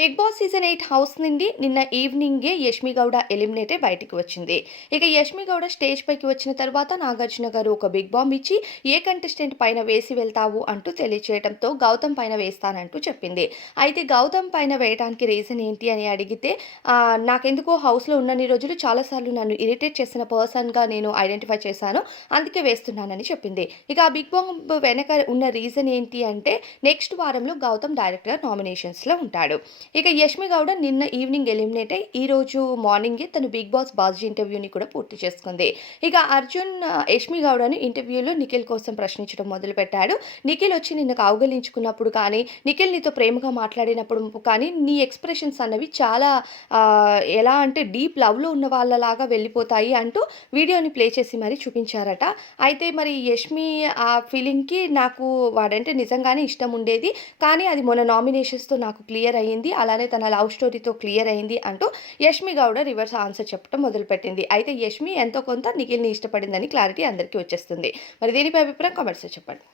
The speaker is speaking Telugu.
బిగ్ బాస్ సీజన్ 8 హౌస్ నుండి నిన్న ఈవినింగే యష్మి గౌడ ఎలిమినేట్ అయి బయటికి వచ్చింది. ఇక యష్మి గౌడ స్టేజ్ పైకి వచ్చిన తర్వాత నాగార్జున గారు ఒక బిగ్ బాంబ్ ఇచ్చి ఏ కంటెస్టెంట్ పైన వేసి వెళ్తావు అంటూ తెలియచేయడంతో గౌతమ్ పైన వేస్తానంటూ చెప్పింది. అయితే గౌతమ్ పైన వేయడానికి రీజన్ ఏంటి అని అడిగితే నాకెందుకో హౌస్‌లో ఉన్నన్ని రోజులు చాలా సార్లు నన్ను ఇరిటేట్ చేసిన పర్సన్‌గా నేను ఐడెంటిఫై చేశాను. అందుకే వేస్తున్నానని చెప్పింది. ఇక ఆ బిగ్ బాంబ్ వెనక ఉన్న రీజన్ ఏంటి అంటే నెక్స్ట్ వారంలో గౌతమ్ డైరెక్ట్‌గా నామినేషన్స్‌లో ఉంటాడు. ఇక యష్మి గౌడ నిన్న ఈవినింగ్ ఎలిమినేట్ అయ్యి ఈరోజు మార్నింగే తను బిగ్ బాస్ బాజీ ఇంటర్వ్యూని కూడా పూర్తి చేసుకుంది. ఇక అర్జున్ యష్మి గౌడను ఇంటర్వ్యూలో నిఖిల్ కోసం ప్రశ్నించడం మొదలుపెట్టాడు. నిఖిల్ వచ్చి నిన్ను కౌగిలించుకున్నప్పుడు కానీ, నిఖిల్ నీతో ప్రేమగా మాట్లాడినప్పుడు కానీ నీ ఎక్స్‌ప్రెషన్స్ అన్నవి చాలా ఎలా అంటే డీప్ లవ్‌లో ఉన్న వాళ్ళలాగా వెళ్ళిపోతాయి అంటూ వీడియోని ప్లే చేసి మరి చూపించారట. అయితే మరి యష్మి ఆ ఫీలింగ్‌కి నాకు వాడంటే నిజంగానే ఇష్టం ఉండేది. కానీ అది మొన్న నామినేషన్స్‌తో నాకు క్లియర్ అయింది. అలానే తన లవ్ స్టోరీతో క్లియర్ అయింది అంటూ యష్మి గౌడ రివర్స్ ఆన్సర్ చెప్పడం మొదలుపెట్టింది. అయితే యష్మి ఎంతో కొంత నిఖిల్‌ని ఇష్టపడిందని క్లారిటీ అందరికీ వచ్చేస్తుంది. మరి దీనిపై అభిప్రాయం కామెంట్స్‌లో చెప్పండి.